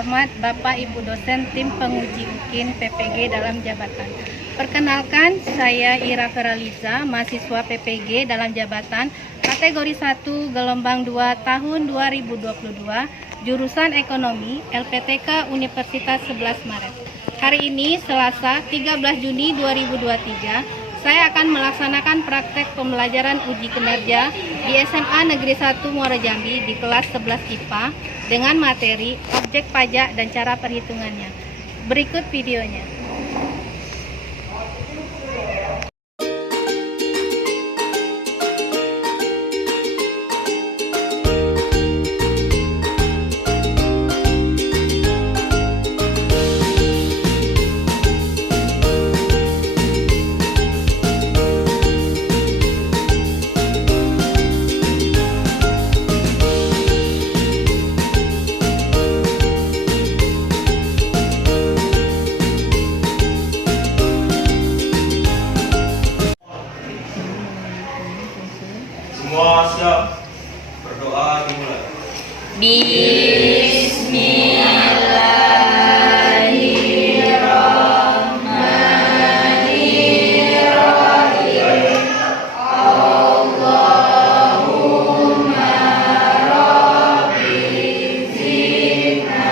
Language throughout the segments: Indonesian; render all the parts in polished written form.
terhormat Bapak Ibu dosen tim penguji UKIN PPG dalam jabatan. Perkenalkan, saya Ira Feraliza, mahasiswa PPG dalam jabatan kategori 1 gelombang 2 tahun 2022, jurusan Ekonomi LPTK Universitas 11 Maret. Hari ini Selasa 13 Juni 2023, saya akan melaksanakan praktek pembelajaran uji kinerja di SMA Negeri 1 Muara Jambi di kelas 11 IPA dengan materi objek pajak dan cara perhitungannya. Berikut videonya. Semua siap, berdoa dimulai. Bismillahirrahmanirrahim. Allahumma rabbi zidna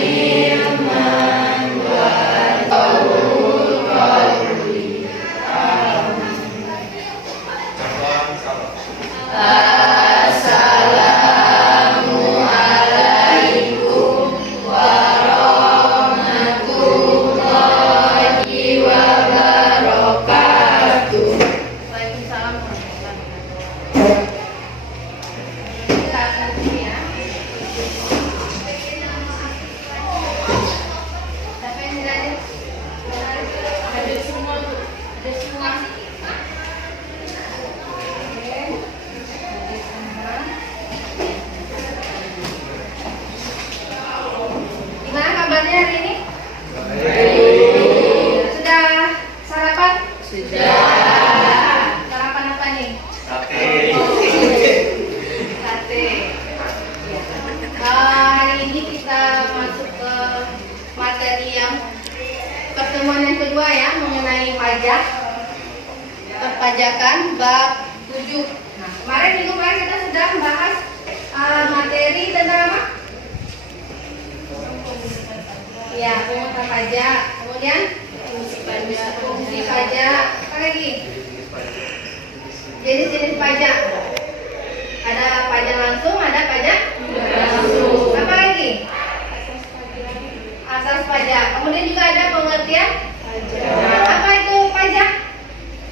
ilman wa tawul qalbi. Assalamualaikum warahmatullahi wabarakatuh. Waalaikumsalam warahmatullahi wabarakatuh. Kita akan ini ya. Siapa yang tidak ada? Ada semua. Ada semua. Gimana kabarnya hari ini? Sudah sarapan? Sudah. Sarapan apa nih? Sate. Sate. Hari ini kita masuk ke materi yang pertemuan yang kedua ya, mengenai pajak, perpajakan bab 7. Nah, kemarin minggu kemarin kita sudah membahas materi tentang apa? Ya, pemungutan pajak. Kemudian fungsi pajak. Apa lagi? Jenis-jenis pajak. Ada pajak langsung, ada pajak langsung. Apa lagi? Asas pajak. Kemudian juga ada pengertian pajak. Apa itu pajak?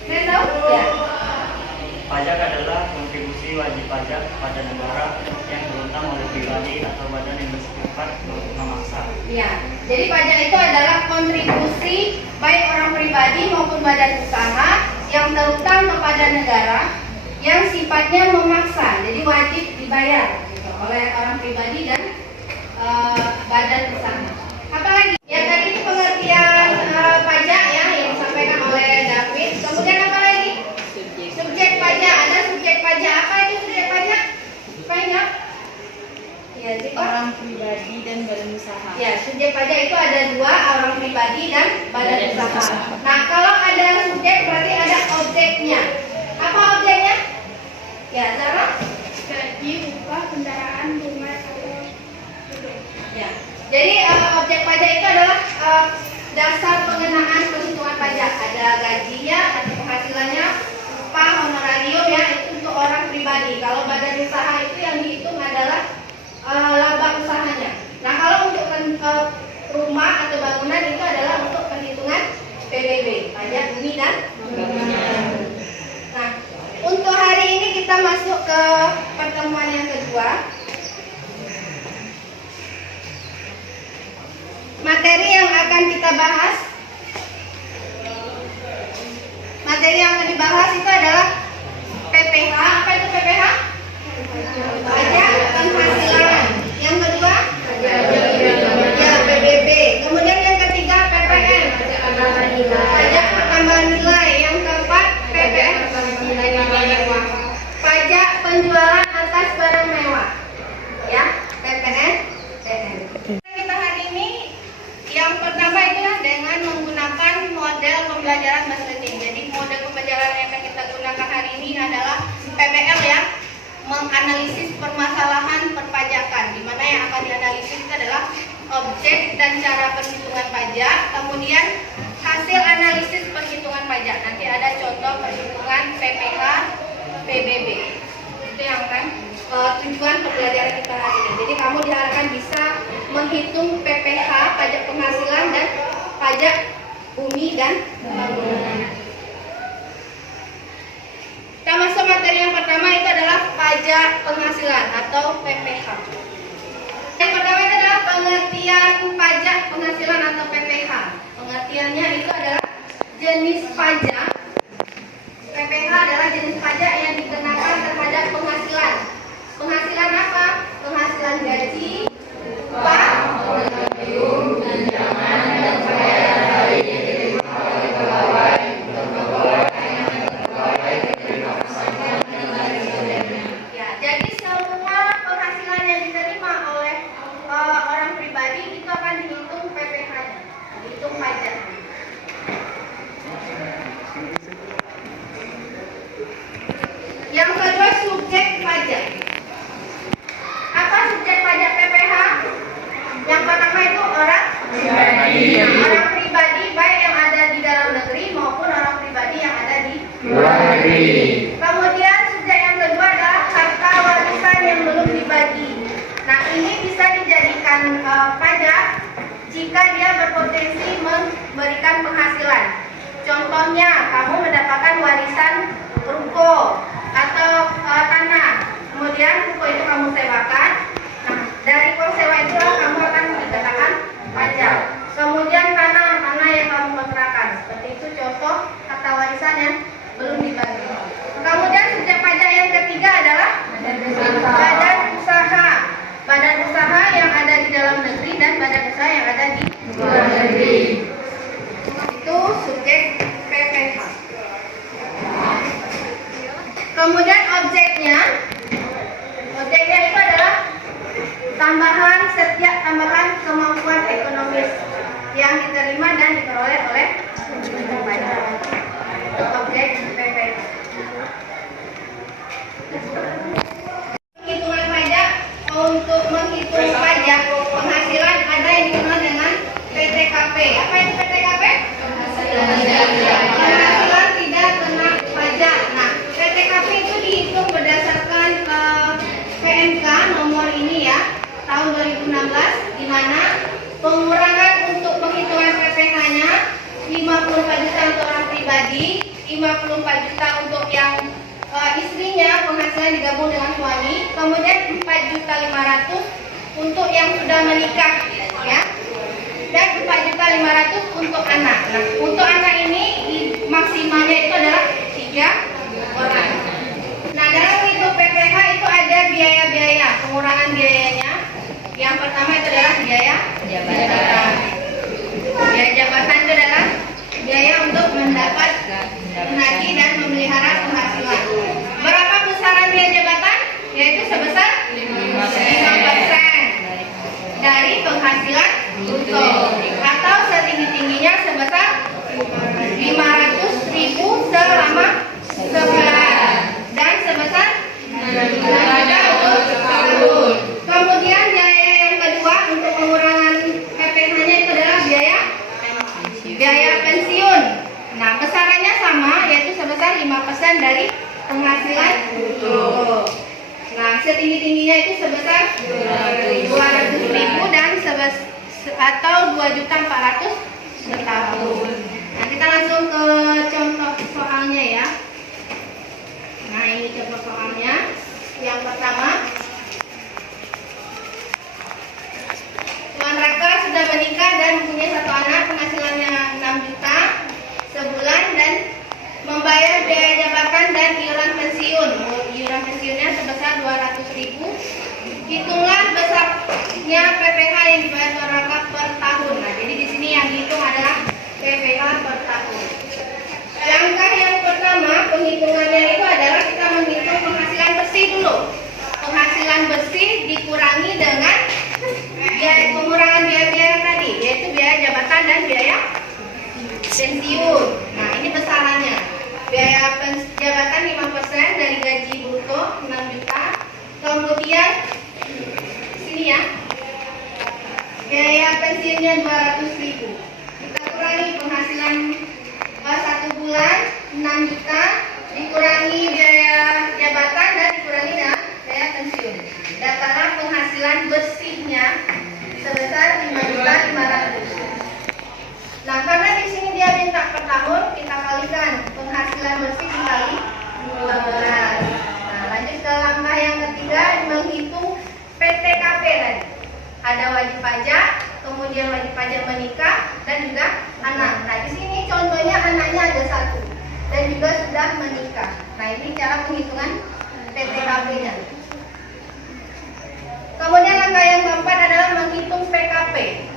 Kalian tahu? Ya. Pajak adalah kontribusi wajib pajak pada negara yang terutama oleh pribadi atau badan yang bersifat memaksa. Ya. Jadi pajak itu adalah kontribusi baik orang pribadi maupun badan usaha yang terutang kepada negara yang sifatnya memaksa. Jadi wajib dibayar gitu, oleh orang pribadi dan badan usaha. Apa lagi? Ya tadi ini pengertian pajak ya yang disampaikan oleh David. Kemudian apa lagi? Subjek pajak. Ada subjek pajak. Apa itu subjek pajak? Banyak. Ya, jadi Orang pribadi dan badan usaha. ya, subjek pajak itu ada dua, orang pribadi dan badan usaha. Nah, kalau ada subjek berarti ada objeknya. Apa objeknya? Ya, Zara? Gaji, upah, kendaraan, rumah, atau Ya. Jadi objek pajak itu adalah dasar pengenaan perhitungan pajak. Ada gajinya atau penghasilannya, upah, honorarium ya, itu untuk orang pribadi. Kalau badan usaha itu yang dihitung adalah laba usahanya. Nah, kalau untuk rumah atau bangunan itu adalah untuk perhitungan PBB, pajak bumi dan bangunan. Nah, untuk hari ini kita masuk ke pertemuan yang kedua. Materi yang akan kita bahas, materi yang akan dibahas itu adalah PPH. Apa itu PPH? Pajak penghasilan. Yang kedua, ya PBB. Kemudian yang ketiga PPN, pajak pertambahan nilai. Yang keempat PPN, pajak penjualan atas barang mewah. Ya, PPN, PN. Kita pertama itu dengan menggunakan model pembelajaran Basleting. Jadi model pembelajaran yang akan kita gunakan hari ini adalah PPL ya, menganalisis permasalahan perpajakan. Di mana yang akan dianalisis itu adalah objek dan cara perhitungan pajak, kemudian hasil analisis perhitungan pajak. Nanti ada contoh perhitungan PPH, PBB. Itu yang akan tujuan pembelajaran kita hari ini. Jadi kamu diharapkan bisa menghitung PPH, pajak penghasilan, dan pajak bumi dan bangunan. Kita masuk materi yang pertama, itu adalah pajak penghasilan atau PPH. Yang pertama itu adalah pengertian pajak penghasilan atau PPH. Pengertiannya itu adalah jenis pajak. PPH adalah jenis pajak yang dikenakan terhadap penghasilan. Penghasilan apa? Penghasilan gaji, upah, tunjangan, dan pembayaran dari pegawai, ya, jadi semua penghasilan yang diterima oleh orang pribadi itu akan dihitung PPH-nya, dihitung pajak. Yang kedua, subjek pajak. Apa subjek pajak PPH? Yang pertama itu orang pribadi, baik yang ada di dalam negeri maupun orang pribadi yang ada di luar negeri. Kemudian subjek yang kedua adalah harta warisan yang belum dibagi. Nah, ini bisa dijadikan pajak jika dia berpotensi memberikan penghasilan. Contohnya, kamu mendapatkan warisan ruko atau tanah, kemudian ruko itu kamu sewakan. Nah, dari uang sewa itulah kamu akan dikenakan pajak. Kemudian tanah yang kamu kontrakan, seperti itu contoh harta warisan yang belum dibagi. Kemudian subjek pajak yang ketiga adalah badan usaha. Badan usaha yang ada di dalam negeri dan badan usaha yang ada di luar negeri. Itu subjek PPH. Kemudian objeknya itu adalah setiap tambahan kemampuan ekonomis yang diterima dan diperoleh oleh pajak. Objek PPH. Penghitungan pajak, untuk menghitung pajak penghasilan ada yang dikenal dengan PTKP. Apa itu PTKP? Penghasilan tidak kena pajak. Nah, PTKP itu dihitung berdasarkan PMK nomor ini ya, tahun 2016, di mana pengurangan untuk penghitungan PPH-nya 54 juta untuk orang pribadi, 54 juta untuk yang istrinya penghasilan digabung dengan suami, kemudian 4.500.000 untuk yang sudah menikah ya, dan 4.500.000 untuk anak. Nah, untuk anak ini maksimalnya itu adalah 3 orang. Nah, dalam hitung PPH itu ada biaya-biaya, pengurangan biayanya. Yang pertama itu adalah biaya jabatan. Biaya jabatan itu adalah biaya untuk mendapat, menagih dan memelihara penghasilan. Berapa besaran biaya jabatan? Yaitu sebesar 5% dari penghasilan bruto, atau setinggi-tingginya sebesar 500.000 selama sebulan dan sebesar 2 juta untuk setahun. Kemudian biaya yang kedua untuk pengurangan PPH-nya itu adalah biaya pensiun. Nah, besarannya sama, yaitu sebesar 5% dari penghasilan bruto. Nah, setinggi-tingginya itu sebesar 200.000 dan atau 2.400.000 setahun. Nah, kita langsung ke contoh soalnya ya. Nah, ini contoh soalnya. Yang pertama, Tuan Raka sudah menikah dan mempunyai 1 anak, penghasilannya 6 juta sebulan dan membayar biaya jabatan dan iuran pensiun. Iuran pensiunnya sebesar 200.000. Hitunglah besarnya PPH yang dibayar Tuan Raka per tahun. Nah, jadi di sini yang dihitung adalah PPH per tahun. Langkah yang pertama penghitungannya itu adalah kita menghitung penghasilan bersih dulu. Penghasilan bersih dikurangi dengan pengurangan biaya-biaya tadi, yaitu biaya jabatan dan 6 juta dikurangi biaya jabatan dan dikurangi biaya pensiun. Datalah penghasilan bersihnya sebesar 5.500.000. Nah, karena di sini dia minta per tahun, kita kalikan penghasilan bersih dikali 12. Nah, lanjut ke langkah yang ketiga, menghitung PTKP tadi. Ada wajib pajak, kemudian wajib pajak menikah, dan juga anak. Nah, di sini contohnya anaknya ada 1 dan juga sudah menikah. Nah, ini cara penghitungan PTKP-nya. Kemudian langkah yang keempat adalah menghitung PKP,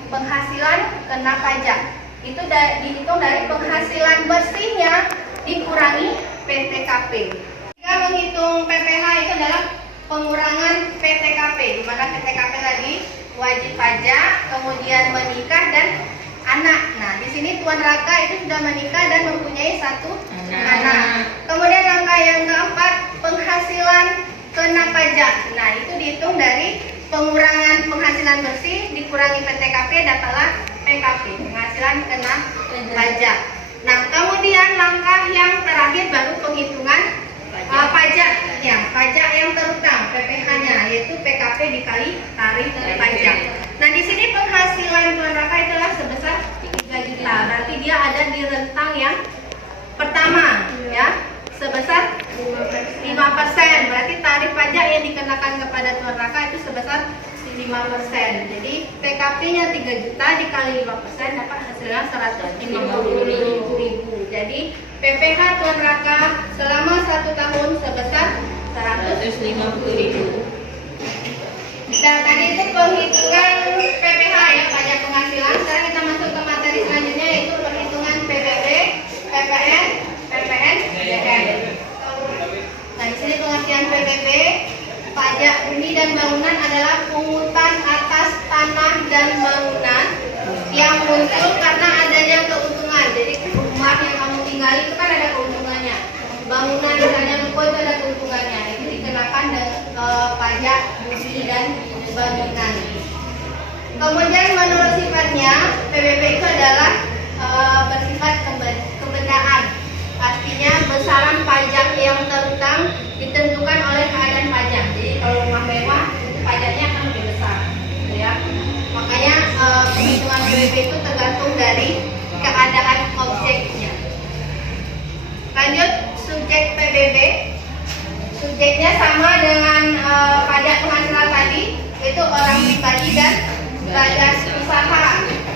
penghasilan kena pajak. Itu dihitung dari penghasilan bersihnya dikurangi PTKP. Jika menghitung PPH itu adalah pengurangan PTKP, di mana PTKP tadi wajib pajak, kemudian menikah dan anak. Nah, di sini Tuan Raka itu sudah menikah dan mempunyai 1 anak. Kemudian langkah yang keempat, penghasilan kena pajak. Nah, itu dihitung dari pengurangan penghasilan bersih dikurangi PTKP, datalah PKP, penghasilan kena pajak. Nah, kemudian langkah yang terakhir baru penghitungan pajak, ya, pajak yang terutang PPH-nya, yaitu PKP dikali tarif pajak. Nah, di sini penghasilan Tuan Raka itulah sebesar 3 juta. Berarti dia ada di rentang yang pertama, ya, sebesar 5%. Berarti tarif pajak yang dikenakan kepada Tuan Raka itu sebesar 5%. Jadi PKP-nya 3 juta dikali 5% dapat hasilnya 150.000. Jadi PPH Tuan Raka selama 1 tahun sebesar 150.000. Nah, tadi itu penghitungan PPH, ya, pajak penghasilan. Sekarang kita masuk ke materi selanjutnya, yaitu perhitungan PBB, PPN, PPN, DN. Nah, di sini pengertian PBB, pajak bumi dan bangunan adalah pungutan atas tanah dan bangunan yang muncul karena adanya keuntungan. Jadi rumah yang kamu tinggali itu kan ada keuntungannya. Bangunan misalnya ruko itu ada keuntungannya. Itu dikenakan pajak bumi dan bangunan. Kemudian menurut sifatnya PBB itu adalah bersifat kebendaan. Artinya besaran pajak yang terutang ditentukan oleh keadaan pajak. Jadi kalau rumah mewah pajaknya akan lebih besar, gitu ya. Makanya penghitungan PBB itu tergantung dari keadaan objeknya. Lanjut, subjek PBB. Subjeknya sama dengan pajak penghasilan tadi, yaitu orang pribadi dan badan usaha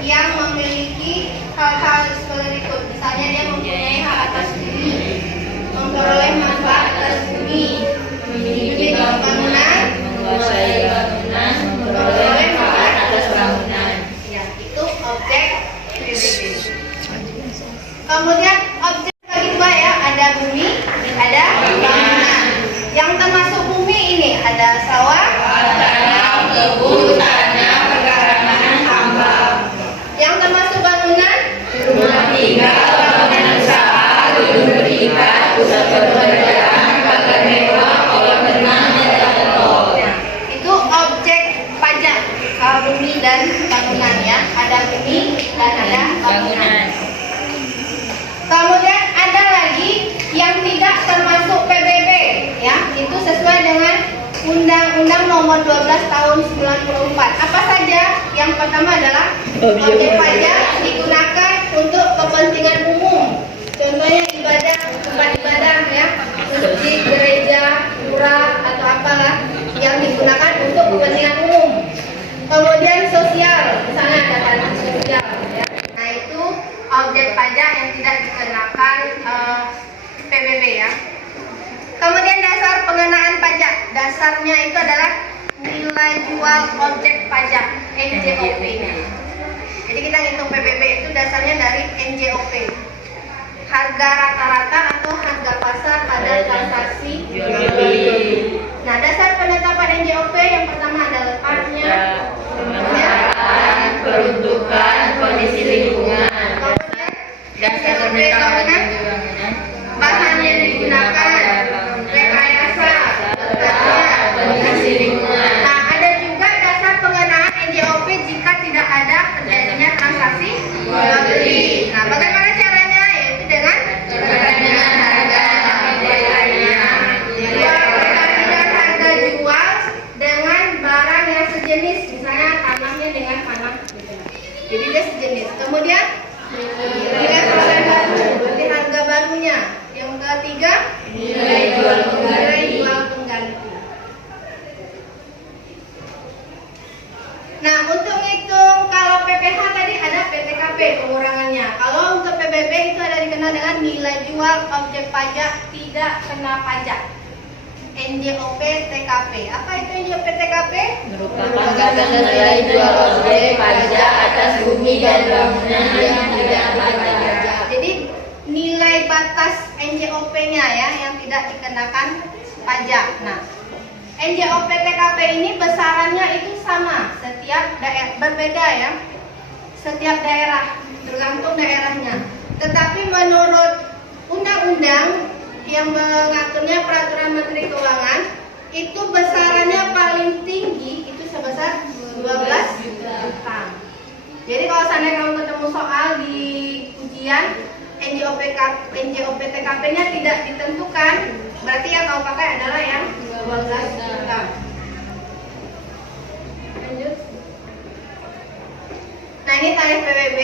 yang memiliki hal-hal seperti berikut. Misalnya dia mempunyai hak atas bumi, memperoleh manfaat atas bumi, memiliki bangunan, menguasai bangunan, memperoleh manfaat atas bangunan. Ya, itu objek PBB. Kemudian objek bagi dua, ya, ada bumi, ada bangunan. Yang termasuk bumi ini ada sawah, Tanah, kebun, tanah, perkarangan, tambang. yang termasuk bangunan, Rumah tinggal, bangunan usaha, gedung berikat, pusat perbelanjaan, pagar mewah, kolam renang, dan jalan tol. nah, itu objek pajak bumi dan bangunan, ya. Ada bumi dan ada bangunan. Kemudian ada lagi yang tidak termasuk PBB, ya. Itu sesuai dengan Undang-Undang Nomor 12 Tahun 94. Apa saja? Yang pertama adalah objek pajak digunakan untuk kepentingan umum. Contohnya ibadah, tempat ibadah, ya, masjid, gereja, pura atau apalah yang digunakan untuk kepentingan umum. Kemudian sosial, misalnya ada tanah sosial, ya. Nah, itu objek pajak yang tidak dikenakan PBB, ya. Kemudian dasar pengenaan pajak, dasarnya itu adalah nilai jual objek pajak, NJOP-nya. Jadi kita hitung PBB itu dasarnya dari NJOP, harga rata-rata atau harga pasar pada transaksi jual beli. Nah, dasar penetapan NJOP yang pertama ada lepasnya, Pemetaan, peruntukan, kondisi lingkungan. kemudian Dasar NJOP penetapan bangunan, bahan yang digunakan, rekayasa, kondisi lingkungan. Nah, ada juga dasar pengenaan NJOP jika tidak ada terjadinya transaksi jual beli. Nah, bagaimana caranya? Yaitu dengan Dengan Kemudian nilai perolehan baru, berarti harga barunya. Yang ketiga, nilai jual pengganti. Nah, untuk ngitung kalau PPH tadi ada PTKP pengurangannya. Kalau untuk PBB itu ada dikenal dengan nilai jual objek pajak tidak kena pajak. NJOP TKP. Apa itu NJOP TKP? Merupakan nilai jual objek pajak atas bumi dan bangunan yang tidak pajak. Jadi nilai batas NJOP-nya ya yang tidak dikenakan pajak. Nah, NJOP TKP ini besarannya itu sama setiap daerah, berbeda ya. Setiap daerah, tergantung daerahnya. Tetapi menurut undang-undang yang mengaturnya peraturan Menteri Keuangan itu besarannya paling tinggi itu sebesar 12 juta. Jadi kalau seandainya kamu ketemu soal di ujian NJOP TKP-nya tidak ditentukan, berarti yang kamu pakai adalah yang 12 juta. Lanjut. Nah, ini tarif PBB.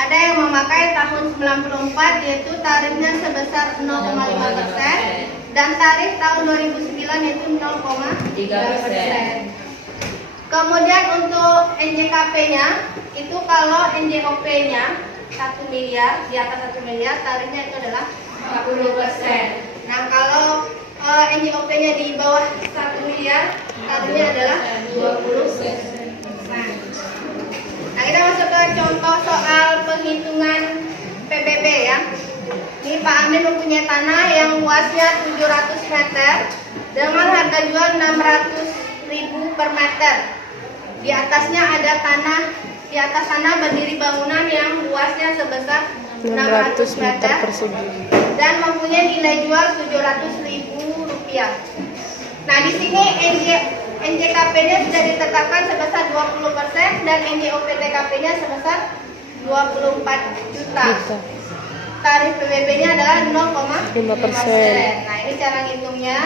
Ada yang memakai tahun 94 yaitu tarifnya sebesar 0,5% dan tarif tahun 2009 yaitu 0,3%. Kemudian untuk NJKP-nya itu kalau NJOP-nya 1 miliar, di atas 1 miliar tarifnya itu adalah 40%. Nah, kalau NJOP-nya di bawah 1 miliar tarifnya adalah 20%. Nah, kita masuk ke contoh soal penghitungan PBB ya. Ini Pak Amin mempunyai tanah yang luasnya 700 meter dengan harga jual 600.000 per meter. Di atasnya ada tanah, di atas tanah berdiri bangunan yang luasnya sebesar 600 meter persegi dan mempunyai nilai jual 700.000 rupiah. Nah, di sini NJKP-nya sudah ditetapkan sebesar 20% dan NJOP TKP-nya sebesar 24 juta. Tarif PBB-nya adalah 0,5%. Nah, ini cara ngitungnya.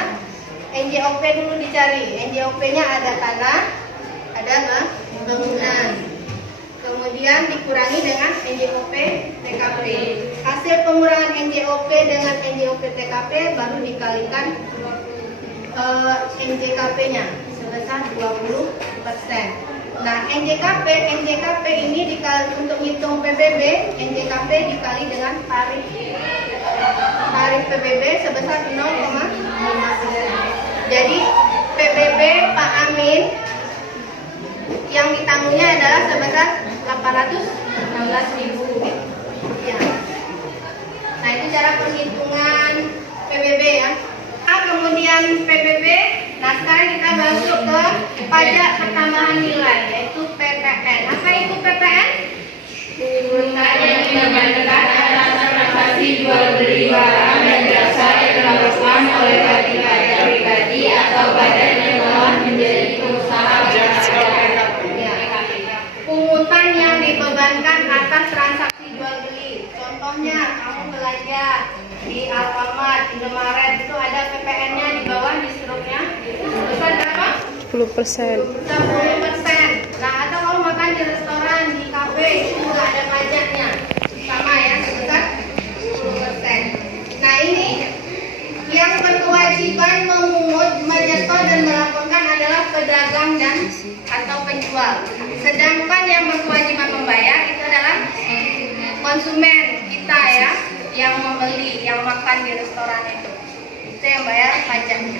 NJOP dulu dicari. NJOP-nya ada tanah, ada bangunan. Kemudian dikurangi dengan NJOP TKP. Hasil pengurangan NJOP dengan NJOP TKP baru dikalikan NJKP-nya sebesar 20%. Nah, NJKP ini untuk hitung PBB, NJKP dikali dengan tarif PBB sebesar 0,5%. Jadi PBB Pak Amin yang ditanggungnya adalah sebesar 816.000 rupiah. Nah, itu cara perhitungan PBB ya. Kemudian PBB. Nah, sekarang kita masuk ke pajak pertambahan nilai yaitu PPN. Apa itu PPN? Pungutan yang dibandingkan atas transaksi jual beli barang dan jasa yang dilakukan oleh wajib pajak pribadi atau badan yang telah menjadi pengusaha Pungutan yang dibebankan atas transaksi jual beli. Contohnya kamu belanja di Alfamart, Indomaret itu ada PPN-nya di bawah di struknya sebesar berapa? 10%. 10%. Nah, atau kalau makan di restoran, di kafe itu juga ada pajaknya. Sama ya, sebesar 10%. Nah, ini yang berkewajiban memungut, menyetor dan melaporkan adalah pedagang dan atau penjual. Sedangkan yang berkewajiban membayar itu adalah konsumen kita ya, yang membeli, yang makan di restoran itu yang bayar pajaknya.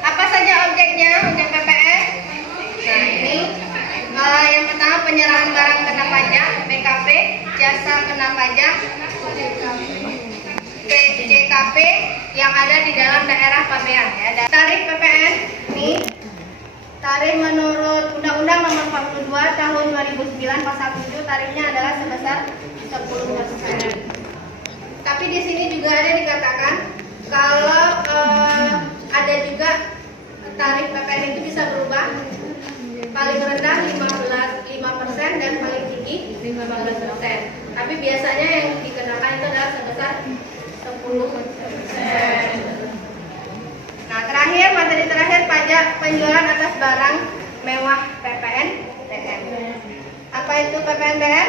Apa saja objeknya, objek PPN? Nah, ini yang pertama penyerahan barang kena pajak, BKP, jasa kena pajak, JKP yang ada di dalam daerah pabean ya. Tarif PPN nih, tarif menurut Undang-Undang Nomor 42 Tahun 2009 Pasal 7 tarifnya adalah sebesar 10%. Tapi di sini juga ada dikatakan kalau ada juga tarif PPN itu bisa berubah. Paling rendah 5% dan paling tinggi 15%. Tapi biasanya yang dikenakan itu adalah sebesar 10%. Nah, terakhir materi terakhir pajak penjualan atas barang mewah PPNBM. Apa itu PPNBM?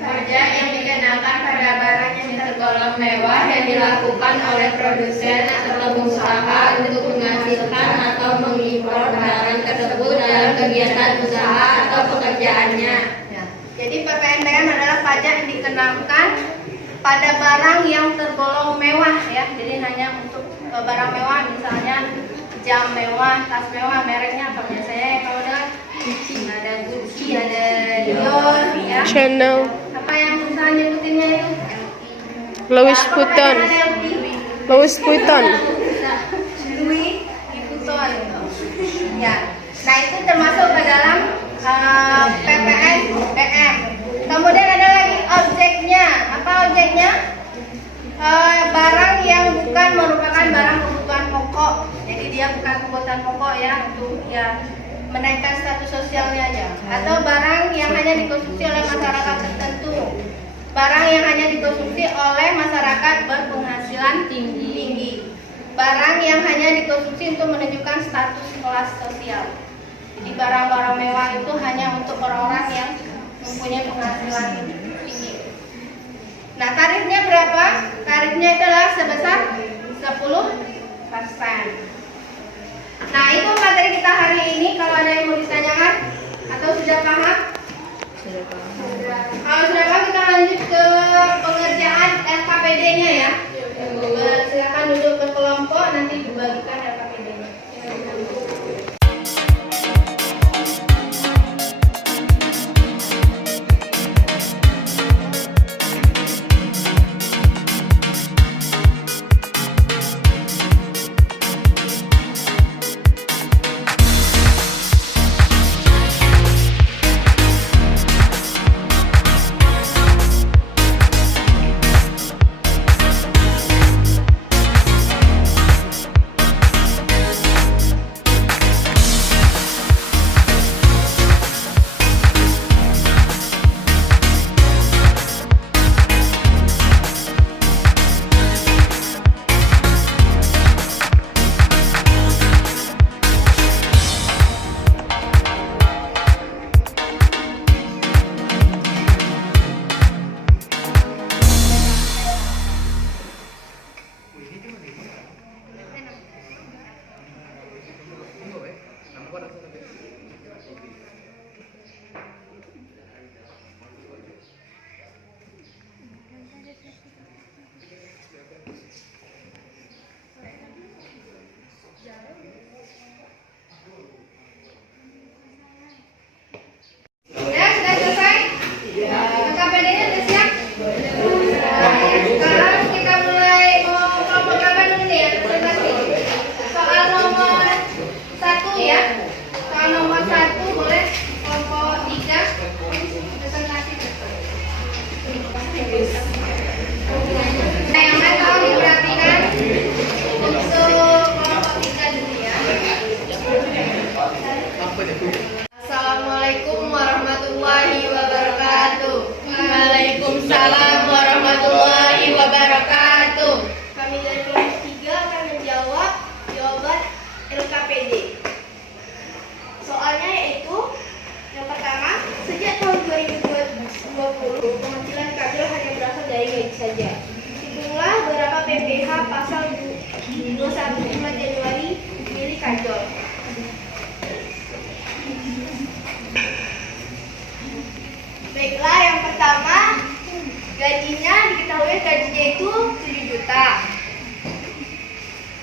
Pajak yang dikenakan pada barang yang tergolong mewah yang dilakukan oleh produsen atau pengusaha untuk menghasilkan atau mengimpor barang tersebut dalam kegiatan usaha atau pekerjaannya. Ya. Jadi PPNBM adalah pajak yang dikenakan pada barang yang tergolong mewah ya. Jadi hanya untuk barang mewah, misalnya jam mewah, tas mewah, mereknya apa biasanya kalau ada Gucci, ada Dior ya. Chanel, Apa yang usaha nyebutinnya itu? Louis Ya, apa Vuitton, kebanyakan LV? Louis Vuitton. Louis Vuitton. Ya. Nah, itu termasuk ke dalam PPNBM. Kemudian ada lagi objeknya. Apa objeknya? Barang yang bukan merupakan barang kebutuhan pokok. Jadi dia bukan kebutuhan pokok ya untuk ya menaikkan status sosialnya aja. Atau barang yang hanya dikonsumsi oleh masyarakat tertentu. Barang yang hanya dikonsumsi oleh masyarakat berpenghasilan tinggi. Barang yang hanya dikonsumsi untuk menunjukkan status kelas sosial. Jadi barang-barang mewah itu hanya untuk orang-orang yang mempunyai penghasilan tinggi. Nah, tarifnya berapa? Tarifnya adalah sebesar 10%. Nah, itu materi kita hari ini. Kalau ada yang mau ditanyakan atau sudah paham? Kalau sudah paham, kita lanjut ke pengerjaan LKPD-nya ya. Silakan duduk berkelompok, nanti dibagikan LKPD-nya. Ya, sudah selesai? LKPD-nya sudah siap? Sekarang kita mulai kelompok gambar dulu nih ya, presentasi. Soal nomor 1 ya. Soal nomor 1 boleh kelompok 3 presentasi. Nah, yang lain tolong diperhatikan untuk kelompok 3 dulu ya. Assalamualaikum warahmatullahi wabarakatuh. Waalaikumsalam warahmatullahi wabarakatuh. Kami dari kelompok 3 akan menjawab jawaban LKPD. Soalnya yaitu yang pertama, sejak tahun 2020 penghasilan kajol hanya berasal dari gaji saja. Hitunglah berapa PPh pasal 21 Januari milik kajol. Baiklah, yang pertama gajinya diketahui gajinya itu 7 juta.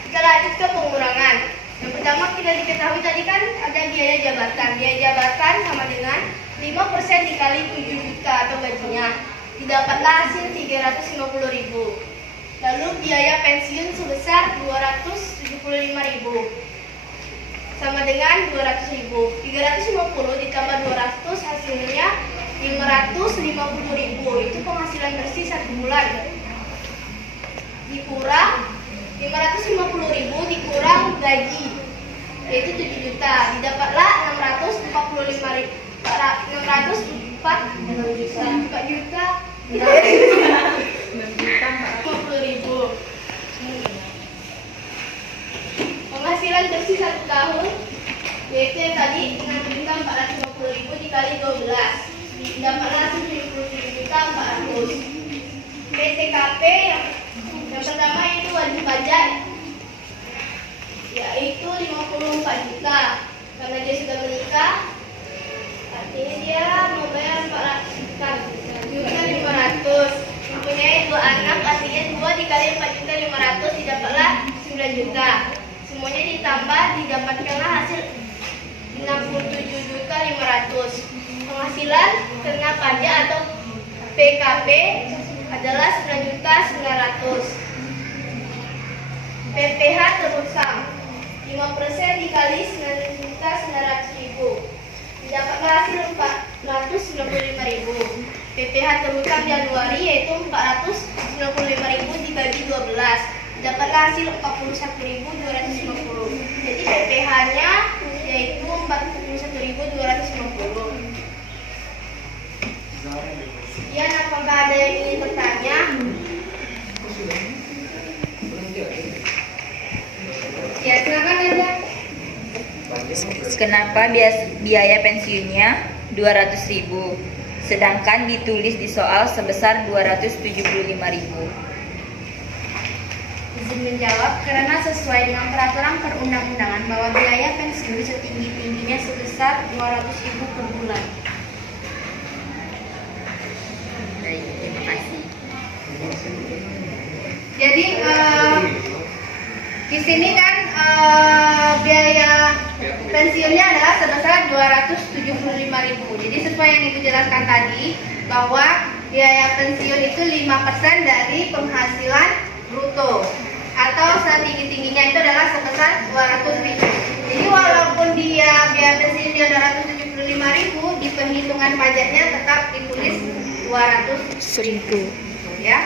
Kita lanjut ke pengurangan. Yang pertama kita diketahui tadi kan ada biaya jabatan. Biaya jabatan sama dengan 5% dikali 7 juta atau gajinya. Didapatlah hasil 350.000. Lalu biaya pensiun sebesar 275.000. Sama dengan 200.000. 350 ditambah 200 hasilnya 550.000. Itu penghasilan bersih 1 bulan. Dikurang 550.000 dikurang gaji, yaitu 7 juta. Didapatlah 450.000. Penghasilan bersih 1 tahun, yaitu yang tadi 6 juta dikali 12. Dapatlah 97.400. PTKP yang pertama itu wajib pajak, yaitu 54 juta. Karena dia sudah menikah, artinya dia membayar 400.500. Mempunyai 2 anak, artinya 2 dikali 4.500 didapatlah 9 juta. Semuanya ditambah, didapatkanlah hasil 67.500. Penghasilan kena pajak atau PKP adalah 9.900. PPH terusang 5% dikali 9.900.000 didapatlah hasil 495.000. PPH terutang Januari yaitu 495.000 dibagi 12 dapatlah hasil 41.250. Jadi PPH-nya yaitu 41.250. Sekian, apakah ada yang ingin bertanya? Ya, silakan Anda. Kenapa biaya pensiunnya 200.000, sedangkan ditulis di soal sebesar 275.000? Izin menjawab, karena sesuai dengan peraturan perundang-undangan bahwa biaya pensiun setinggi-tingginya sebesar 200.000 per bulan. Baik, terima kasih. Jadi di sini kan biaya pensiunnya adalah sebesar 275.000. Jadi sesuai yang Ibu jelaskan tadi bahwa biaya pensiun itu 5% dari penghasilan bruto atau setinggi-tingginya itu adalah sebesar 200.000. Jadi walaupun dia biaya pensiunnya 275.000, di penghitungan pajaknya tetap ditulis 200.000 ya.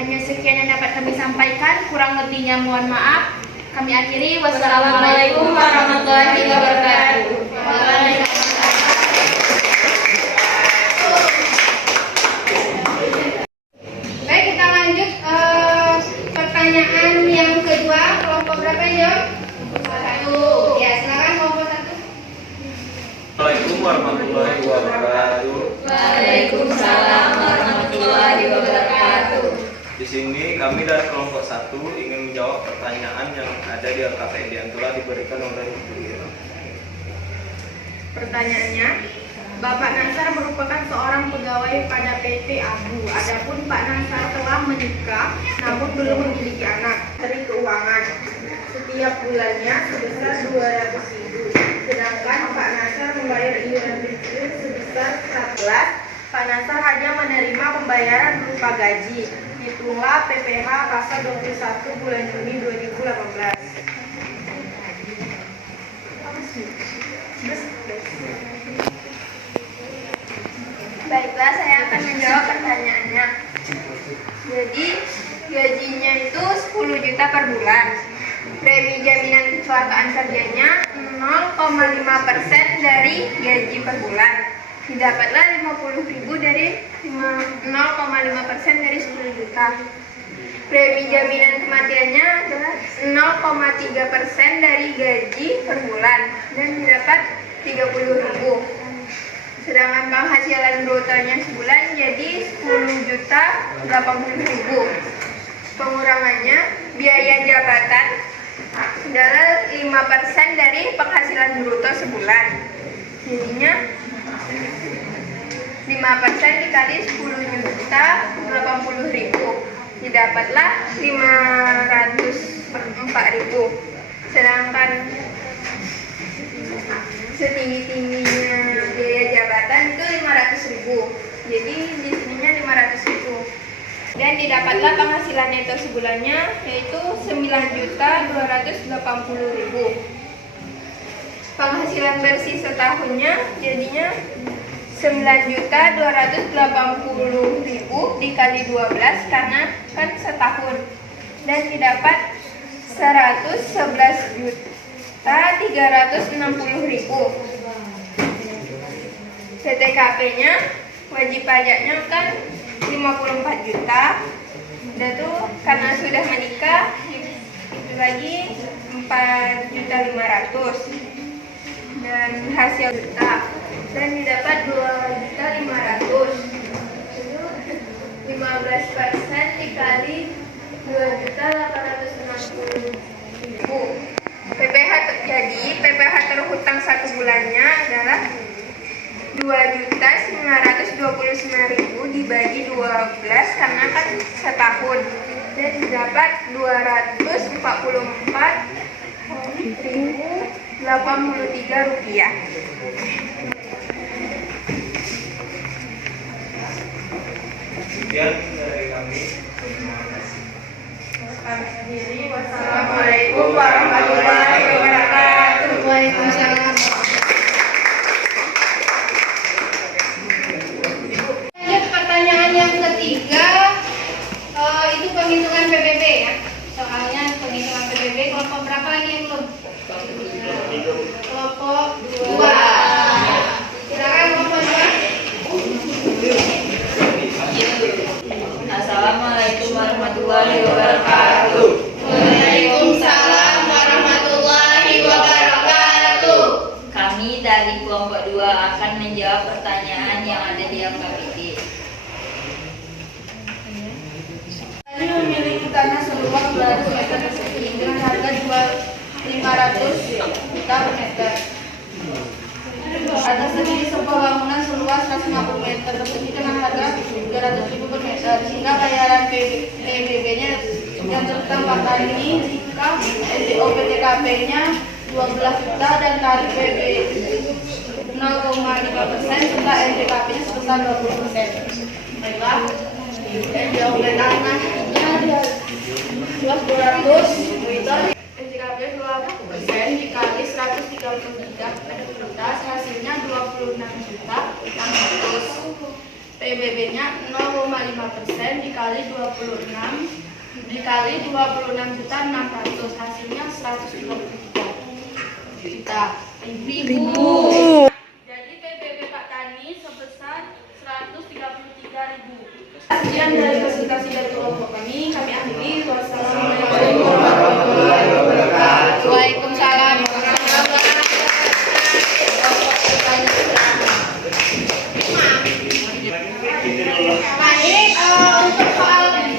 Hanya sekian yang dapat kami sampaikan, kurang lebihnya mohon maaf. Kami akhiri. Wassalamualaikum warahmatullahi wabarakatuh. Baik, kita lanjut pertanyaan yang kedua. Kelompok berapa ya? 1. Ya, silakan kelompok 1. Assalamualaikum warahmatullahi wabarakatuh. Waalaikumsalam warahmatullahi wabarakatuh. Di sini kami dari kelompok 1 ingin menjawab pertanyaan yang ada di LKPD yang telah diberikan oleh Ibu Ira. Pertanyaannya, Bapak Nasar merupakan seorang pegawai pada PT Abu. Adapun Pak Nasar telah menikah namun belum memiliki anak. Dari keuangan setiap bulannya sebesar 200.000. Sedangkan Pak Nasar membayar iuran pensiun sebesar 11. Pak Nasar hanya menerima pembayaran berupa gaji. Hitunglah PPH pasal 21 bulan Juni 2018. Baiklah, saya akan menjawab pertanyaannya. Jadi gajinya itu 10 juta per bulan. Premi jaminan kecelakaan kerjanya 0,5% dari gaji per bulan. Didapatlah 50.000 dari 0,5% dari 10 juta. Premi jaminan kematiannya adalah 0,3% dari gaji per bulan dan didapat 30.000. Sedangkan penghasilan brutonya sebulan jadi 10.080.000. Pengurangannya biaya jabatan adalah 5% dari penghasilan bruto sebulan. Jadinya 5% dikali 10.080.000 didapatlah 504.000. Sedangkan setinggi-tingginya biaya jabatan itu 500.000. Jadi di sininya 500.000. Dan didapatlah penghasilannya itu sebulannya yaitu 9.280.000. Penghasilan bersih setahunnya jadinya 9.280.000 dikali 12 karena kan setahun. Dan didapat 111.360.000. PTKP-nya wajib pajaknya kan 54 juta. Dan tuh karena sudah menikah itu lagi 4.500.000 dan hasil juta dan didapat 2.500.000. 15% dikali 2.860.000. PPH terjadi, PPH terhutang 1 bulannya adalah 2.929.000 dibagi 12 karena kan setahun dan didapat 244.083 rupiah. Sekian dari kami. Terima kasih. Wassalamualaikum warahmatullahi wabarakatuh. Waalaikumsalam. Lanjut pertanyaan yang ketiga, itu penghitungan PBB ya. Soalnya penghitungan PBB kelompok berapa lagi yang belum? Kelompok 2. Silakan kelompok 2. Assalamualaikum warahmatullahi wabarakatuh. Waalaikumsalam warahmatullahi wabarakatuh. Kami dari kelompok 2 akan menjawab pertanyaan yang ada di LKPD. Kami memiliki tanah seluas 200 meter persegi dengan harga 500 juta per meter. Ada sendiri sebuah bangunan seluas 150 meter persegi dengan harga 300.000 per meter. Sehingga bayaran PBB-nya yang terutang Pak Tani jika NJO PTKP-nya 12 juta dan tarif PBB 0,5% serta NJKP-nya sebesar 20%. Baiklah, NJO tanahnya luas 200 meter, NJKP 20% dikali 133 juta, hasilnya 26.600.000. PBB-nya 0,5% dikali 26 juta 600, hasilnya 133 juta. Jadi PBB Pak Tani sebesar 133.000. Sekian dari presentasi dari kelompok kami akhiri. Wassalamualaikum warahmatullahi wabarakatuh. Waalaikumsalam. Untuk soal untuk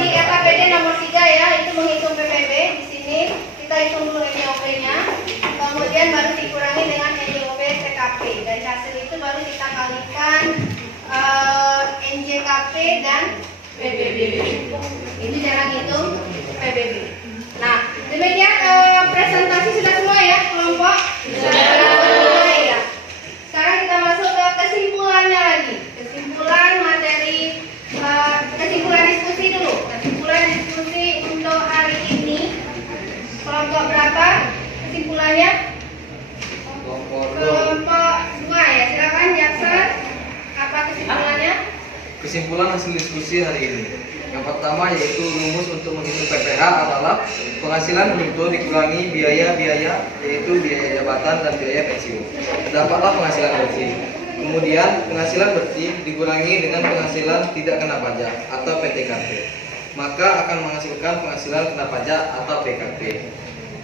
di LKPD nomor 3 ya, itu menghitung PPB. Di sini kita hitung dulu NJOP-nya, kemudian baru dikurangi dengan NJOP TKP. Dari hasil itu baru kita kalikan NJKP dan PBB. Itu cara ngitung PBB. Nah, demikian presentasi sudah semua ya kelompok. Sudah ya. Sekarang kita masuk ke kesimpulannya lagi. Kesimpulan materi, kesimpulan diskusi dulu. Kesimpulan diskusi untuk hari ini. Kelompok berapa kesimpulannya? Kelompok 2 ya. Silakan Jackson. Apa kesimpulannya? Kesimpulan hasil diskusi hari ini. Yang pertama yaitu rumus untuk menghitung PPH adalah penghasilan bruto dikurangi biaya-biaya, yaitu biaya jabatan dan biaya pensiun. Dapatlah penghasilan bersih. Kemudian penghasilan bersih dikurangi dengan penghasilan tidak kena pajak atau PTKP. Maka akan menghasilkan penghasilan kena pajak atau PKP.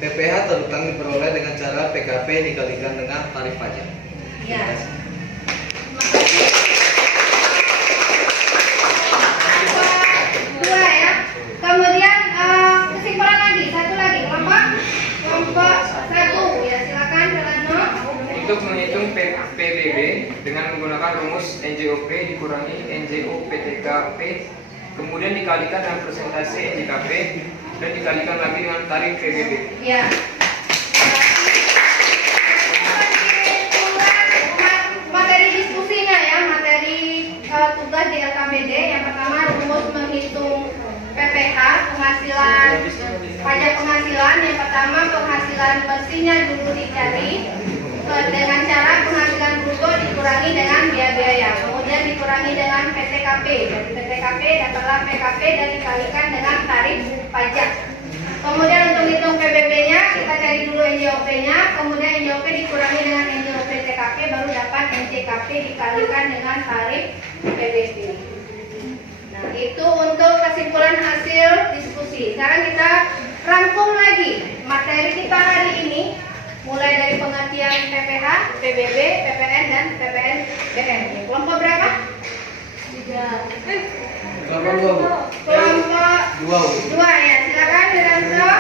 PPH terutang diperoleh dengan cara PKP dikalikan dengan tarif pajak. Ya. Dua ya. Kemudian kesimpulan lagi, satu lagi kelompok 1 ya, silakan Delano. Untuk menghitung PBB dengan menggunakan rumus NJOP dikurangi NJO PTKP, kemudian dikalikan dengan persentase NJKP dan dikalikan lagi dengan tarif PBB. Ya. Materi diskusinya ya, materi tugas di LKPD. Yang pertama rumus menghitung PPH, penghasilan pajak penghasilan. Yang pertama penghasilan bersihnya dulu dicari dengan cara penghasilan bruto dikurangi dengan biaya-biaya, kemudian dikurangi dengan PTKP. Dari PTKP dapatlah PKP dan dikalikan dengan tarif pajak. Kemudian untuk hitung PBB-nya kita cari dulu NJOP-nya, kemudian NJOP dikurangi dengan NJOP TKP, baru dapat NJKP dikalikan dengan tarif PBB. Nah Itu untuk kesimpulan hasil diskusi. Sekarang kita rangkum lagi materi kita hari ini, mulai dari pengertian PPH, PBB, PPN, dan PPNBM. Kelompok berapa? 3. Kelompok 2 ya. Silakan Wiranto.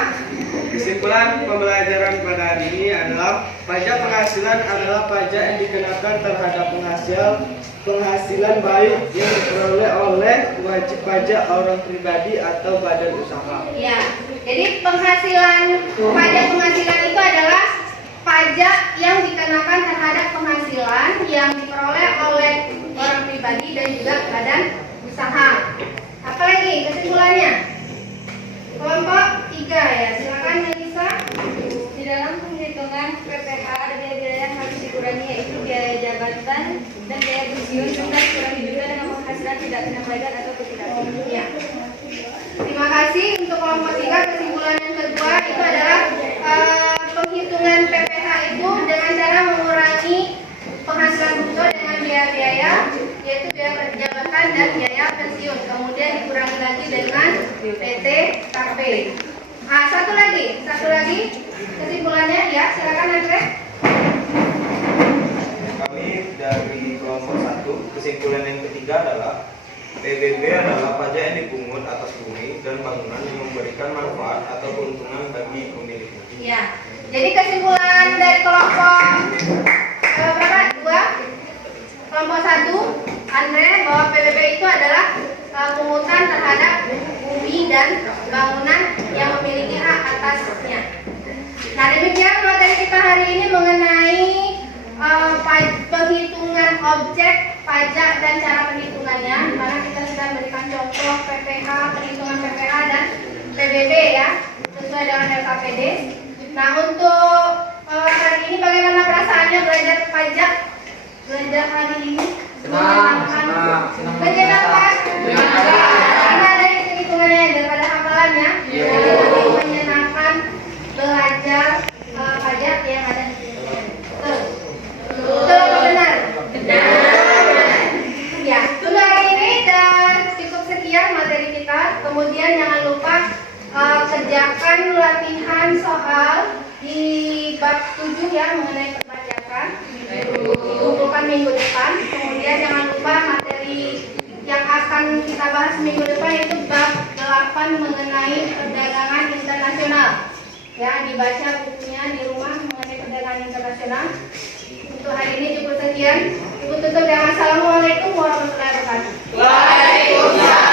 Kesimpulan pembelajaran pada hari ini adalah pajak penghasilan adalah pajak yang dikenakan terhadap penghasilan baik yang diperoleh oleh wajib pajak orang pribadi atau badan usaha. Ya, jadi pajak penghasilan itu adalah pajak yang dikenakan terhadap penghasilan yang diperoleh oleh orang pribadi dan juga badan usaha. Apalagi kesimpulannya? Kelompok 3 ya, silakan Melisa. Di dalam penghitungan PPH ada biaya-biaya yang harus dikurangi, yaitu biaya jabatan dan biaya pensiun, serta dikurangi juga dengan penghasilan tidak menambahkan atau tidak. Ya. Terima kasih untuk kelompok 3. Kesimpulan yang kedua itu adalah penghitungan PPH itu dengan cara mengurangi penghasilan bruto dengan biaya-biaya, yaitu biaya jabatan dan biaya pensiun. Kemudian dikurangi lagi dengan PTKP. Satu lagi kesimpulannya ya, silakan Andre. Kami dari kelompok 1, kesimpulan yang ketiga adalah PBB adalah pajak yang dipungut atas bumi dan bangunan yang memberikan manfaat atau keuntungan bagi pemiliknya. Ya. Jadi kesimpulan dari kelompok berapa? 2. Kelompok 1, Andre, bahwa PBB itu adalah pungutan terhadap bumi dan bangunan yang memiliki hak atasnya. Nah, demikian materi kita hari ini mengenai penghitungan objek pajak dan cara perhitungannya, di mana kita sudah memberikan contoh PPH, perhitungan PPH dan PBB ya, sesuai dengan LKPD. Nah, untuk hari ini bagaimana perasaannya belajar pajak? Belajar hari ini? Menyenangkan? Karena ada hitung-hitungannya daripada hafalannya. Lebih menyenangkan belajar pajak yang ada hitung-hitungannya. Betul atau benar? Ya, untuk hari ini dan cukup sekian materi kita. Kemudian jangan lupa kerjakan latihan soal di bab 7 ya, mengenai perpajakan. Dikumpulkan minggu depan. Kemudian jangan lupa materi yang akan kita bahas minggu depan itu bab 8 mengenai perdagangan internasional. Ya, dibaca bukunya di rumah mengenai perdagangan internasional. Untuk hari ini cukup sekian. Ibu tutup dengan assalamualaikum warahmatullahi wabarakatuh. Waalaikumsalam.